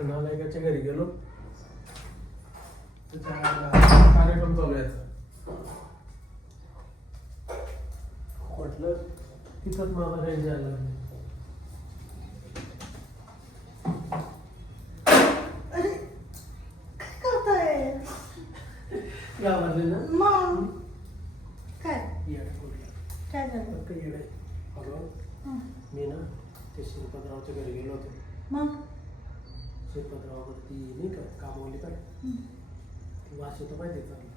नालायकाच्या घरी गेलो. त्याच्या कार्यक्रम चालू यायचा म्हटलं तिथंच अरे काय करताय? गावातले ना? मग? काय. काय झालं. मी ना ते श्रीपतरावच्या घरी गेलो होतो. मग श्रीपतराववरती नाही का कामवली काय हं. ती वाशी तर माहिती आहे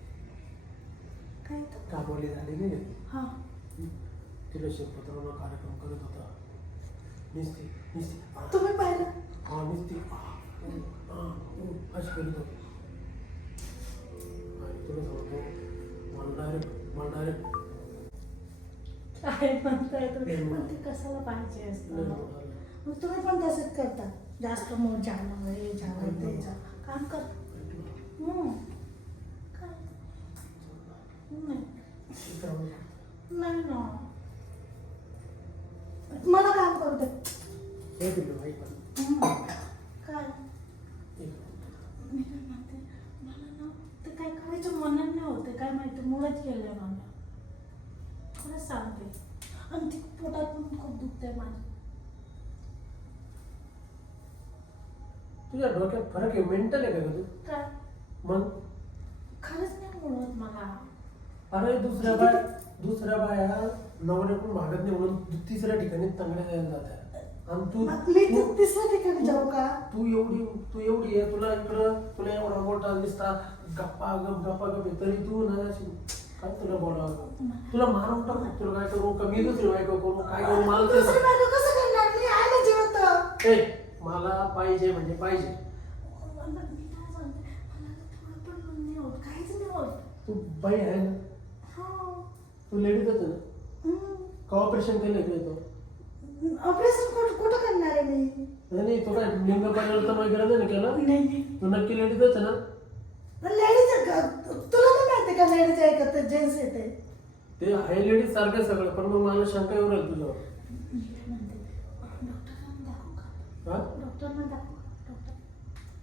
काय तर? कामवली झाली नाही का? हा. तिला श्रीपतरावला कार्यक्रम करत होता. निस्ती निस्ती तुम्ही पाहिलं? हा निस्ती अशी करीत होती. आणि तुला सांगतो मला डायरेक्ट मला डायरेक्ट काय म्हणताय तुम्ही. पण ते कशाला पाहिजे असतं? मग तुम्ही पण तसंच करता. जास्त मोठ झालं हे झालं ते झालं. काम कर. नाही ना मला काम करू दे काय काय मला ना ते काय करायचं मनात नाही होते काय माहिती मुळच गेलंय मला खरंच सांगते आणि ती पोटात पण खूप दुखतंय माझं तुझ्या डोक्यात फरक आहे मेंटल आहे का तू मग? खरंच नाही मुळत मला. अरे दुसऱ्या बाय दुसऱ्या बाया नवऱ्याकडून मागत नाही म्हणून तिसऱ्या ठिकाणी चांगल्या द्यायला जातात आणि तू मी तू- ति- तिसऱ्या ठिकाणी जाऊ का? तू एवढी तू एवढी आहे तुला इकडं तुला एवढा मोठा दिसता गप्पा गप गप्पा गप आहे. तरी तू ना अशी काय तुला बोलावं? तुला मारून टाकू तुला काय करू? का मी दुसरी बायको करू? काय करू? मला ते दुसरी बायको कसं करणार? मी आहे ना जिवंत. ए, मला पाहिजे म्हणजे पाहिजे. तू बाई आहे ना? हो. तू लेडीज होते ना. का ऑपरेशन केलं का तो? ऑपरेशन कुठं कुठं करणार आहे मी? नाही नाही तो काय लिंग परिवर्तन वगैरे नाही ना केलं? नाही तू नक्की लेडीज होते ना? लेडीज तुला नाही माहिती का लेडीज आहे का? ते जेंट्स येते ते. आहे लेडीज सारखं सगळं पण मग मला शंका येऊ राहील डॉक्टरांना दाखवू का? हा? डॉक्टरांना दाखवू. डॉक्टर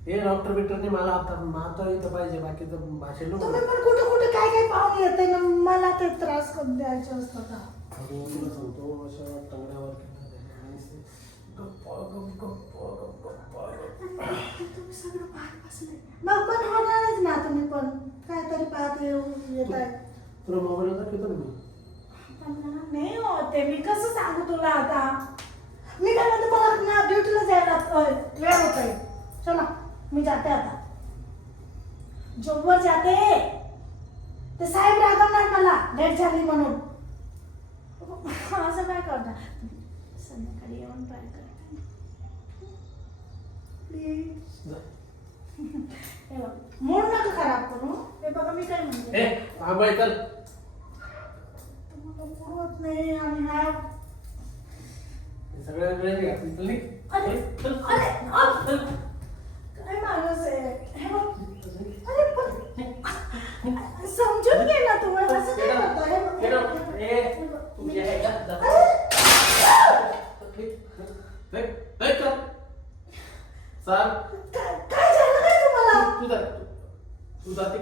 हे डॉक्टर बिक्टरने मला आता आता इथं पाहिजे बाकीचं भाषेत नको तुम्ही पण कुठं कुठं काय काय पाहून येते ना मला ते त्रास करून द्यायचे असतं का अगं, तुला सांगतो अशा टंगड्यावर. तुम्ही सगळं पाहत बसले. मग पण होणारच ना तुम्ही पण. काहीतरी पाहत येऊ- येत आहे. तुला मोबाईल दाखवतो ना मी? पण मला नाही होते मी कसं सांगू तुला आता? मी काय म्हणते मला ना ड्युटीला जायला अ, वेळ होत आहे चला. मी जाते आता. जॉबवर जाते. ते साहेब रागवणार मला. लेट झाली म्हणून. असं काय करणार? संध्याकाळी येऊन ट्राय. हे बघ, मूड नका खराब करू. हे बघा मी काय म्हणते? नाही आणि हा सगळ्या घातली. अरे. अरे, काय माणूस आहे. हे बघ. अरे पण समजून घे ना तू असं काय करतो हे बघ, हे. हे हे हे, हे. काय काय झालं काय तुम्हाला? जाते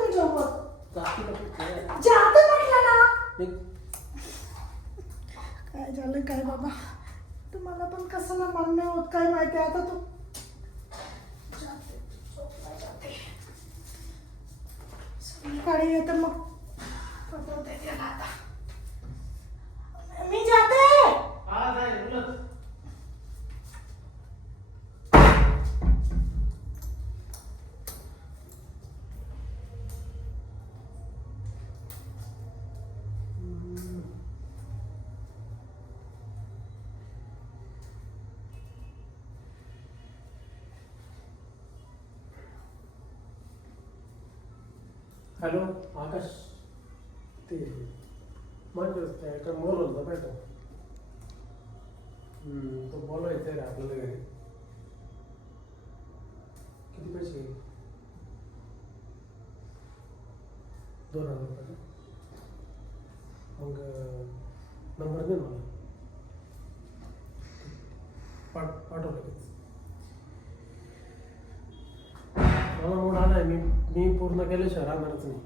मी जॉबवर जाते म्हटलं ना. काय झालं काय बाबा? तुम्हाला पण कसं ना मन नाही होत काय माहिती आता तू जाते, झोपला जाते. संध्याकाळी येते मग पटवते त्याला आता. मी जाते. हॅलो आकाश ते माझ्या त्या एका मोल होता पाहिजे तो बोलवायचा आहे रे आपल्याला घरी. किती पैसे दोन हजार रुपये मग नंबर दे मला. पाठ पाठव लगेच. मी पूर्ण केल्याशिवाय राहणारच नाही.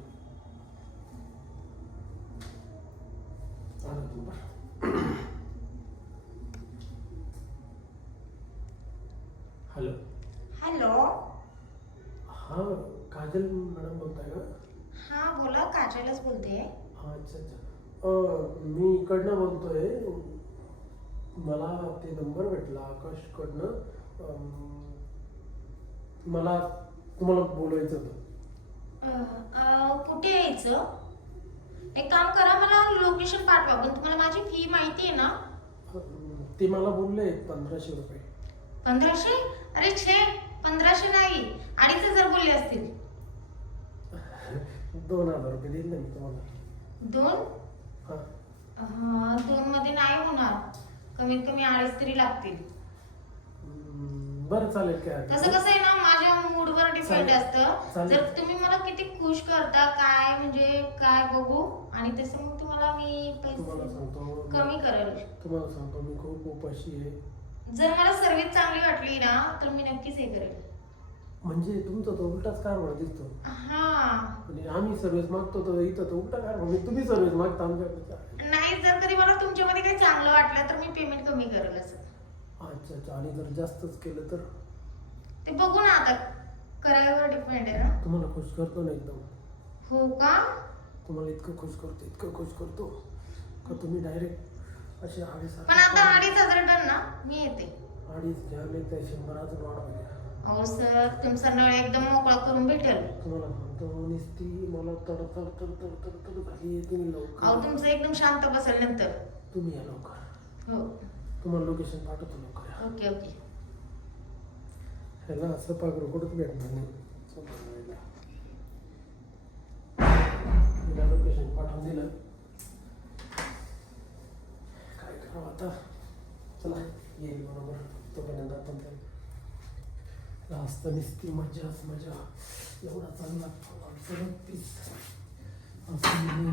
हॅलो. हॅलो. हा काजल मॅडम बोलताय का? हा बोला काजलच बोलते. हा अच्छा अच्छा. मी इकडनं बोलतोय. मला ते नंबर भेटला आकाशकडनं. मला तुम्हाला बोलायचं होतं. कुठे यायचं? एक काम करा मला लोकेशन पाठवा. पण तुम्हाला माझी फी माहिती आहे ना? ते मला बोलले पंधराशे रुपये. पंधराशे? अरे छे पंधराशे नाही. अडीच हजार बोलले असतील. दोन हजार रुपये देईल ना मी तुम्हाला. दोन? हा. दोन मध्ये नाही होणार. कमीत कमी अडीच तरी लागतील. बरं चालेल काय तसं नाही. कसं आहे ना माझ्या मूडवर डिपेंड चालेल. असतं. चालेल. जर तुम्ही मला किती खुश करता काय म्हणजे काय बघू आणि तसं मग तुम्हाला मी तुम्हाला पैसे सांगतो कमी करेल. तुम्हाला सांगतो मी खूप उपाशी आहे. जर मला सर्विस चांगली वाटली ना तर मी नक्कीच हे करेल. म्हणजे तुमचा तो उलटाच कारभार दिसतो. हा. आणि आम्ही सर्व्हिस मागतो तर इथं तो उलटा कारभार म्हणजे तुम्ही सर्व्हिस मागता आमच्याकडे नाही जर कधी मला तुमच्यामध्ये काही चांगलं वाटलं तर मी पेमेंट कमी करेल असं. अच्छा अच्छा. आणि जर जास्तच केलं तर? ते बघू ना आता. करायवर डिपेंड आहे ना. तुम्हाला खुश करतो ना एकदम? हो का? तुम्हाला इतकं खुश करतो इतकं खुश करतो का तुम्ही डायरेक्ट असे पण आता हवेसारखे अडीच हजार टन ना. मी येते. अडीच घ्या नाही तर शंभर अजून वाढवा अहो सर तुमचा नळ एकदम मोकळा करून भेटेल. तुम्हाला सांगतो नुसती मला तड तड तड तड तड तड झाली आहे तुम्ही अहो लवकर तुमचं एकदम शांत बसेल नंतर. तुम्ही या लवकर. हो. तुम्हाला लोकेशन पाठवतो लवकर. Okay okay. ह्याला असं पाकरू कुठंच भेटणार नाही. तिला लोकेशन पाठवून दिलं. काय करावं आता? चला येईल बरोबर. तोपर्यंत आपण काय जास्त निसती मजाच मजा. एवढा चांगला पीस असं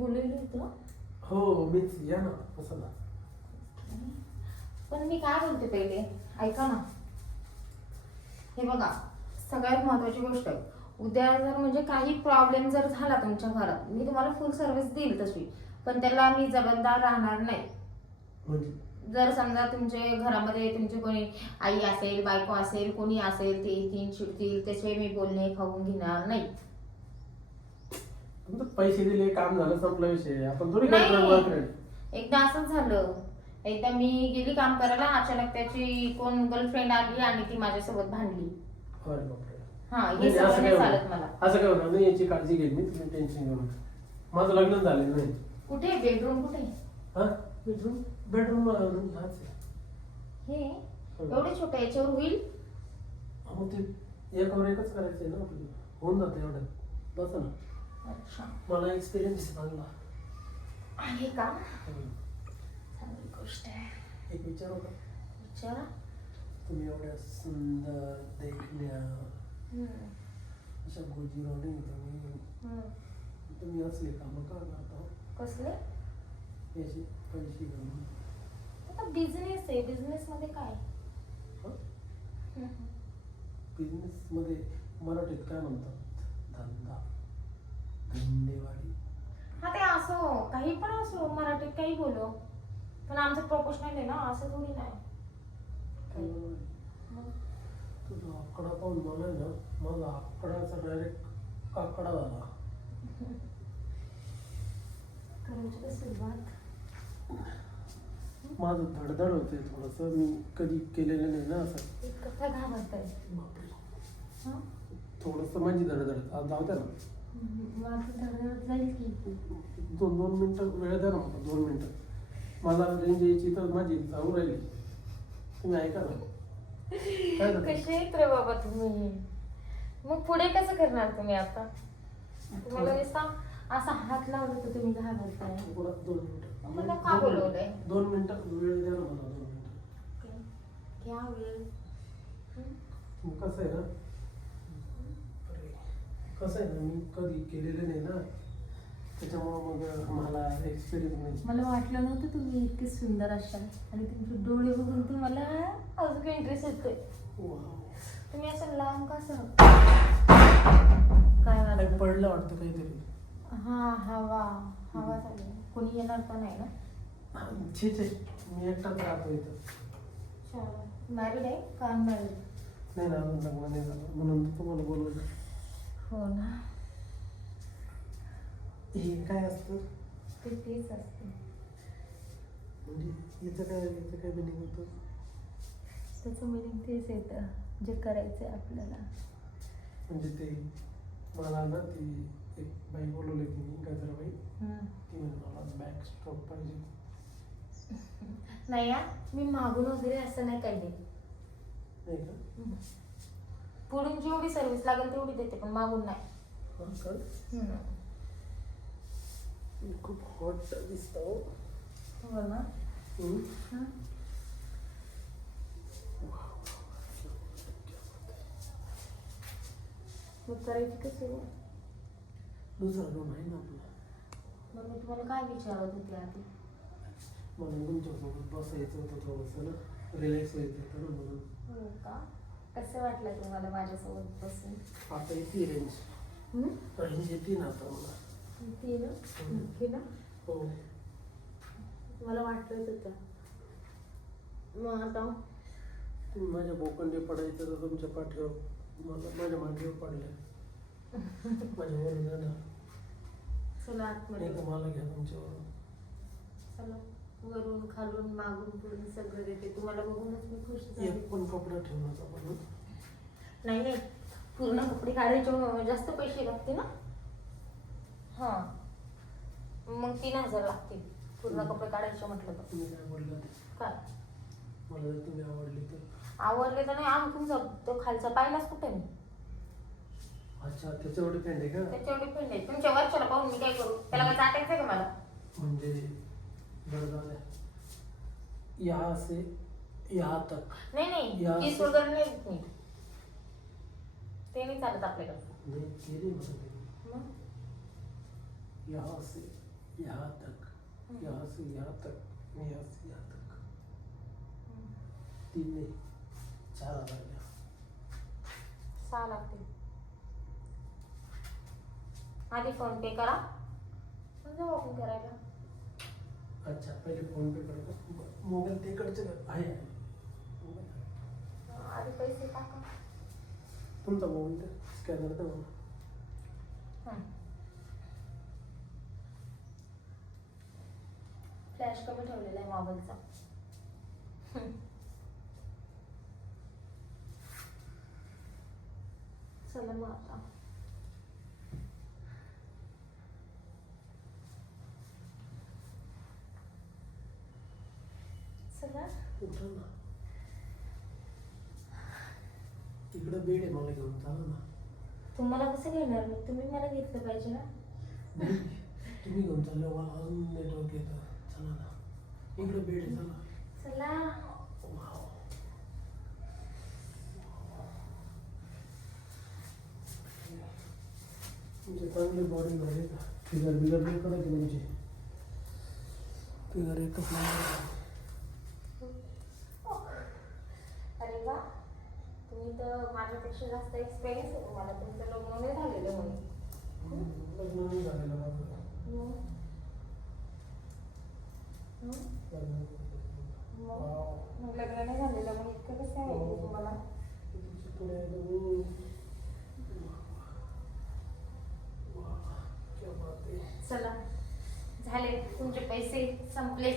बोललेलं होतं. हो मीच या ना असं ना. पण मी काय बोलते पहिले? ऐका ना. हे बघा सगळ्यात महत्वाची गोष्ट आहे. उद्या जर म्हणजे काही प्रॉब्लेम जर झाला तुमच्या घरात मी तुम्हाला फुल सर्व्हिस देईल तशी. पण त्याला मी जबाबदार राहणार नाही. म्हणजे? जर समजा तुमचे घरामध्ये तुमचे कोणी आई असेल बायको असेल कोणी असेल ते तीन चिडतील त्याचे मी बोलणे खाऊन घेणार नाही. तुमचं पैसे दिले काम झालं संपला विषय. आपण थोडी नाही. एकदा असंच झालं. एकदा मी गेली काम करायला अचानक त्याची कोण गर्लफ्रेंड आली आणि ती माझ्यासोबत भांडली. अरे बापरे. हा हे नाही, सगळं असं नाही काय चालत होणार? मला. असं काय होणार? नाही याची काळजी घेईल मी तुम्ही टेन्शन घेऊ नका. माझं लग्न झालेलं नाही. कुठे? बेडरूम कुठे? हा? बेडरूम बेडरूम आहे. हे. एवढे छोटे याच्यावर होईल? हा, मग ते एकावर एकच करायचं आहे ना होऊन जातं एवढं. बस ना. अच्छा. मला एक्सपिरियन्स चांगला आहे का. चांगली गोष्ट आहे. एक विचार होता विचारा. तुम्ही एवढ्या सुंदर देखण्या. हम्म, अशा गोजीरावणी तुम्ही. हम्म. तुम्ही असले कामं का करता हो? कसले? याचे पैसे घेऊन. आता बिझनेस आहे. बिझनेस मध्ये काय? हं? हम्म. बिझनेसमध्ये मराठीत काय म्हणतात? धंदा. धंदेवाडी हा ते असो. काही पण असो मराठीत काही बोलो. पण आमचं प्रोफेशनल आहे ना असं थोडी नाही. तुझा आकडा पाहून मला आहे ना माझा आकडाचा डायरेक्ट आकडा झाला करायची सुरुवात. माझं धडधड होते थोडंसं. मी कधी केलेलं नाही ना असं. एक कथा घाबरताय. बापरे. हं? थोडंसं माझी धडधड. जाऊ द्या ना. दोन दोन मिनटं वेळ द्या ना मला दोन मिनटं. मला रेंज यायची तर माझी जाऊ राहिली. तुम्ही ऐका ना? कसे आहेत रे बाबा तुम्ही? मग पुढे कसं करणार तुम्ही आता? तुम्हाला नुसता असा हात लावला तर तुम्ही घाबरताय दोन मिनिटं. मला का बोलवलंय? दोन मिनिटं. वेळ द्या ना मला दोन मिनिटं. घ्या वेळ. कसं आहे ना? कसं आहे ना मी कधी केलेलं नाही ना त्याच्यामुळं मग मला एक्सपिरियन्स नाही. मला वाटलं नव्हतं तुम्ही इतके सुंदर असाल आणि तुमचे डोळे बघून तर मला अजून इंटरेस्ट येतोय. तुम्ही असं लांब का सर काय वाटलं? पडलं वाटतं काहीतरी. हा हवा हवा चालू कोणी येणार पण नाही ना? छेच आहे मी एकटाच राहतो इथं. मॅरिड आहे का अनमॅरिड नाही ना अजून लग्न नाही झालं. म्हणून तुम्हाला बोलवलं. हो ना. हे काय असतं? ते तेच असते. म्हणजे याचं काय याचं काय मिनिंग होतं? त्याचं मिनिंग तेच येतं जे करायचं आहे आपल्याला. म्हणजे ते मला ना ती एक बाई बोलवली की मी गजराबाई. हम्म. ती म्हणे मला बॅक स्ट्रोक पाहिजे. नाही या मी मागून वगैरे असं नाही काही देत. नाही का? पुढून जेवढी सर्व्हिस लागेल तेवढी देते पण मागून नाही. हा हम्म. खूप हॉट दिसतो. हो ना. हं? मग करायची का सुरू दुसरा रूम आहे ना आपला. मग मी तुम्हाला काय विचारत होते आधी? मला तुमच्यासोबत बसायचं होतं थोडंसं ना. रिलॅक्स व्हायचं होतं ना म्हणून. हो का? कसं वाटलं तुम्हाला माझ्यासोबत बसून? आता येते रेंज हं? रेंज येते ना आता मला. ती ना? नक्की ना? हो. मला वाटलंच होतं. मग आता? तुम्ही माझ्या बोकंडे पडायचं तर तुमच्या पाठीवर मला माझ्या मांडीवर पडल्या माझ्या वर जाणार चला आतमध्ये. नाही तर मला घ्या तुमच्यावर. चला. वरून खालून मागून पुढून सगळं देते. तुम्हाला बघूनच मी खुश झाले. एक पण कपडा पण नाही नाही. पूर्ण कपडे काढायचे जास्त पैसे लागते ना? हा. मग तीन हजार लागतील. पूर्ण कपडे काढायचे म्हटलं तर. तुम्ही काय बोलला काय? मला जर तुम्ही आवडली तर. आवडले तर नाही आम्ही तुमचा तो खालचा पाहिलाच कुठे मी? अच्छा त्याच्यावर डिपेंड आहे का? त्याच्या एवढी पिंड आहे. तुमच्या वरच्याला पाहून मी काय करू? त्याला काय चाटायचं का मला? म्हणजे बरं झालं यहाँ से यहाँ तक। नाही नाही या- तीस वगैरे नाही देत मी ते नाही चालत आपल्याकडे नहीं तेरी मतलब मग यहाँ से यहाँ तक। यहाँ से यहाँ तक। यहाँ से यहाँ तक। तीन नहीं चार हज़ार घ्या सहा लागतील आधी फ़ोन पे करा। मग जाऊ आपण करायला अच्छा पहिले फोन पे करू. का मोबाईल तिकडचे? आहे. आधी पैसे टाका. तुमचा मोबाईल स्कॅनर द्या फ्लॅश कमी ठेवलेला आहे मोबाईलचा. चला मग आता. ना. इकडं बेड आहे मला घेऊन चाला ना. तुम्हाला कसं घेणार मी तुम्ही मला घेतलं पाहिजे ना. नाही, तुम्ही घेऊन चालले मला अजून नेटवर्क येतं. चला ना. इकडं बेड आहे चला. चला. वाव. तुमची चांगली बॉडी झाली का फिगर बिगर नाही कडक आहे तुमची फिगर एकच नंबर अरे वा तुम्ही माझ्यापेक्षा जास्त एक्सपिरियन्स आहे तुम्हाला तुमचं लग्न नाही झालेलं म्हणून लग्न नाही झालेलं माझं हम्म. हम्म? लग्न नाही झालेलं. मग वाव. मग लग्न नाही झालेलं मग इतकं कसं हो. आहे तुम्हाला तुझी पुढे बघू. वाह, क्या बात आहे. चला झाले तुमचे पैसे संपले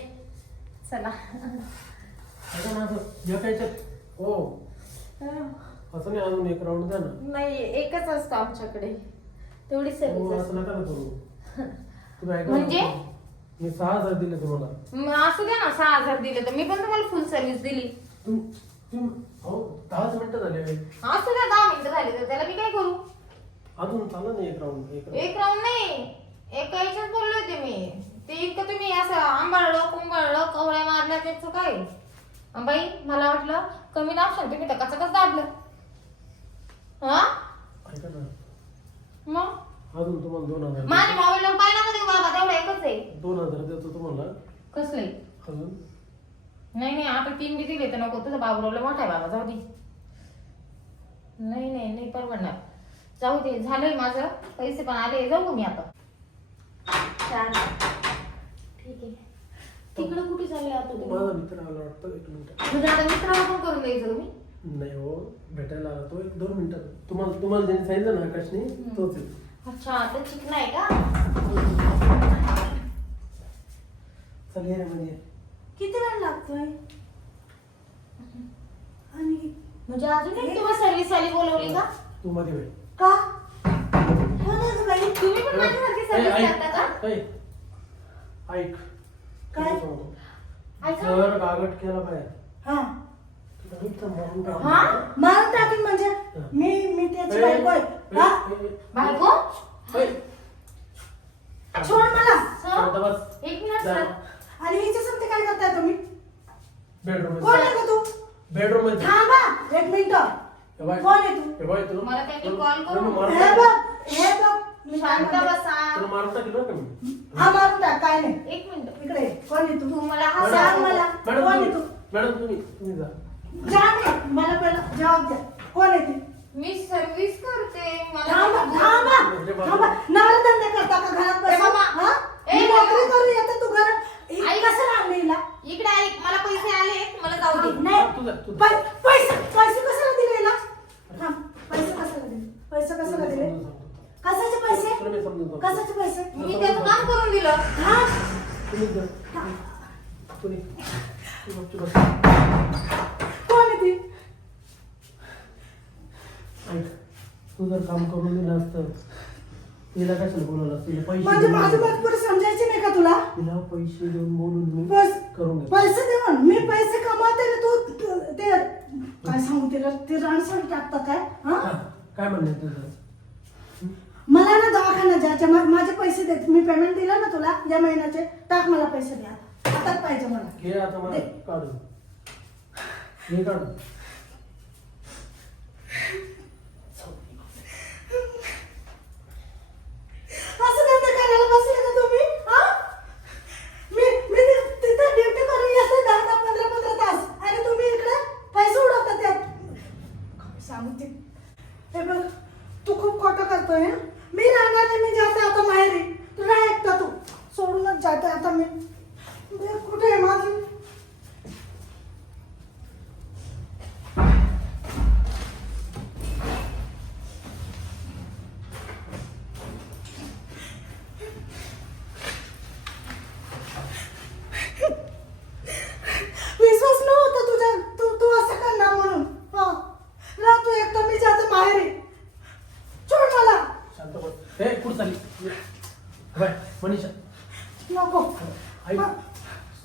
चला ऐका ना असं या कायच्यात हो असं नाही अजून एक राऊंड द्या ना नाही एकच असतो आमच्याकडे. तेवढी हो सर्विस असं नका ना करू. तुम्ही ऐका ना. म्हणजे? मी सहा हजार दिले तुम्हाला. असू द्या ना सहा हजार दिले तर. मी पण तुम्हाला फुल सर्व्हिस दिली. तुम तुम हो दहाच मिनिटं झाले असू द्या दहा मिनिटं झाली तर त्याला मी काय करू? अजून चाला ना एक राऊंड एक राऊंड एक राऊंड नाही. एका याच्यात बोलले होते मी. ते इतकं तुम्ही असं आंबाळलं कुंबाळलं कवळ्या मारल्या त्याचं काय बाई मला वाटलं कमी दाबशाल तुम्ही तर कच दाबलं? हा ऐका ना. मग? अजून तुम्हाला दोन हजार माझ्या मोबाईलवर पाहिला का देऊ बाबा? तेवढं एकच आहे. दोन हजार देतो तुम्हाला. कसले अजून? नाही नाही आता तीन बी दिले तर नको. तुझा बाबूरावला मोठा आहे बाबा जाऊ दे. नाही नाही नाही परवडणार. जाऊ दे झालंय माझं. पैसे पण आले. जाऊ का मी आता? छान ठीक आहे. तिकडं कुठे चालले आता तुम्ही? माझा मित्र आला वाटतं एक मिनिट. म्हणजे आता मित्राला पण करून द्यायचं तुम्ही नाही हो भेटायला आला तो. एक दोन मिनिटात तुम्हाला तुम्हाला ज्यांनी सांगितलं ना आकाशने तोच आहे. अच्छा आता चिकन आहे का? चल ये रे मध्ये किती वेळ लागतोय? आणि म्हणजे अजून एक तुम्हाला सर्व्हिस वाली बोलवली का? तू मध्ये भेट का? हो ना गं बाई तुम्ही पण माझ्यासारखी ऐक, सर्व्हिस ऐक, करता का? ऐक. ऐक. काय? तुला सांगतो. ऐका. जर गागट केला बाहेर. हा तर इथं मारून टाक. हा? मारून टाकीन म्हणजे मी मी त्याची बायको आहे. हा? बायको. सोड मला. एक मिनिट. सर आणि हिच्या समते काय करताय तुम्ही? बेडरूम कोण आहे का तू? बेडरूममध्ये थांबा. एक मिनिट. हे. कोण आहे तू? हे बाय मला त्यांनी call करून- हे. बघ हे बघ. मी काय शांत म्हणते. बसा. तुला मारून टाकेल बरं का मी. हा? मारून टाक. काय नाही. एक मिनिट. इकडे. कोण आहे तू? तू मला हा सांग मला. कोण आहे तू? मॅडम तुम्ही तुम्ही जा. जा मला पहिला जबाब द्या. कोण आहे मी सर्व्हिस करते मला थांबा थांबा नवरा धंदे करता का घरात ए बसून? बाबा. हा? ए मी बाबा. नोकरी करू येते तू घरात इ- आई. कसं लागलं हिला इकडे ऐक मला पैसे आले मला जाऊ दे नाही तू जा, तू जा. पै- पैसे पैसे कशाला दिले हिला थांब पैसे कशाला दिले पैसे कशाला दिले समजून सांगतो. कशाचे पैसे तुला मी समजून सांगतो. कशाचे पैसे मी त्याचं काम करून दिलं हा तुम्ही जा. तुम्ही तू गपचूप बस. कोण आहे ती ऐक तू जर काम करून दिलं असतं तिला कशाला बोलवलं? असतं तिला पैसे देऊन माझी. मजबुरी समजायची नाही का तुला? तिला पैसे देऊन बोलून मी बस. करून घेतो. पैसे देऊन मी पैसे कमावते रे तू. तू- ते काय सांगू तिला? ते रानसण टाकतं काय? हा? हा, काय म्हणणं आहे तुझं मला ना दवाखाना जायचं. मा- माझे पैसे देत. मी पेमेंट दिलं ना तुला या महिन्याचे टाक मला पैसे द्या. आताच पाहिजे मला. घे आता मला. दे. काढून. घे काढून असं धंदा करायला बसले का तुम्ही हा मी मी ति- तिथं ड्युटी करून येते दहा दहा पंधरा पंधरा तास आणि तुम्ही इकडे पैसे उडवता त्यात काय सांगू ते हे बघ तू खूप खोटं करतोय मी राहणार नाही मी जाते आता माहेरी. तुला ऐकता तू. सोडूनच जाते आता मी. मी कुठे आहे माझी?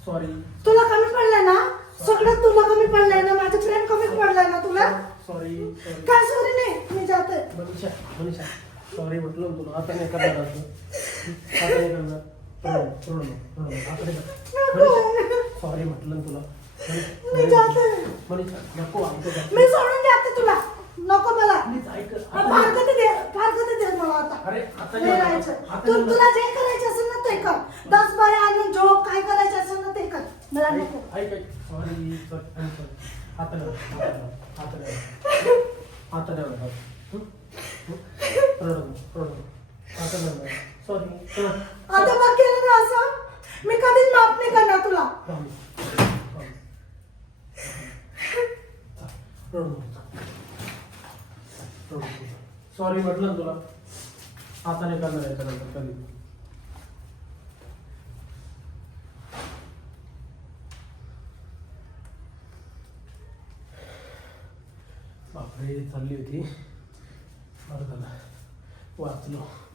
सॉरी तुला कमी पडलंय ना? सगळं तुला कमी पडलंय ना? माझं प्रेम कमी पडलंय ना तुला? सॉरी काय सॉरी नाही? मी जाते. मनीषा मनीषा. सॉरी म्हटलं ना तुला. आता नाही करणार असं आता नाही करणार. आता नाही. मनीषा सॉरी म्हटलं ना तुला. मी जाते. मनीषा नको. मी सोडून जाते तुला. नको मला. प्लीज ऐक. आता फार नाही. कधी दे फार कधी दे मला आता. अरे आता नाही नाही राहायचं. आता तू नाही. तुला जे करायचं असेल ते कर दस बाय आणि जॉब काय करायचं असेल ना ते कर मला नको. ऐक ऐक सॉरी सॉरी हं? हं? नको. आता नाही सॉरी आता बघ केलं ना असं? मी कधीच माफ नाही करणार तुला. सॉरी म्हटलं तुला. आता नाही करणार याच्यानंतर कधी? बापरे चालली होती. बरं झालं. वाचलो.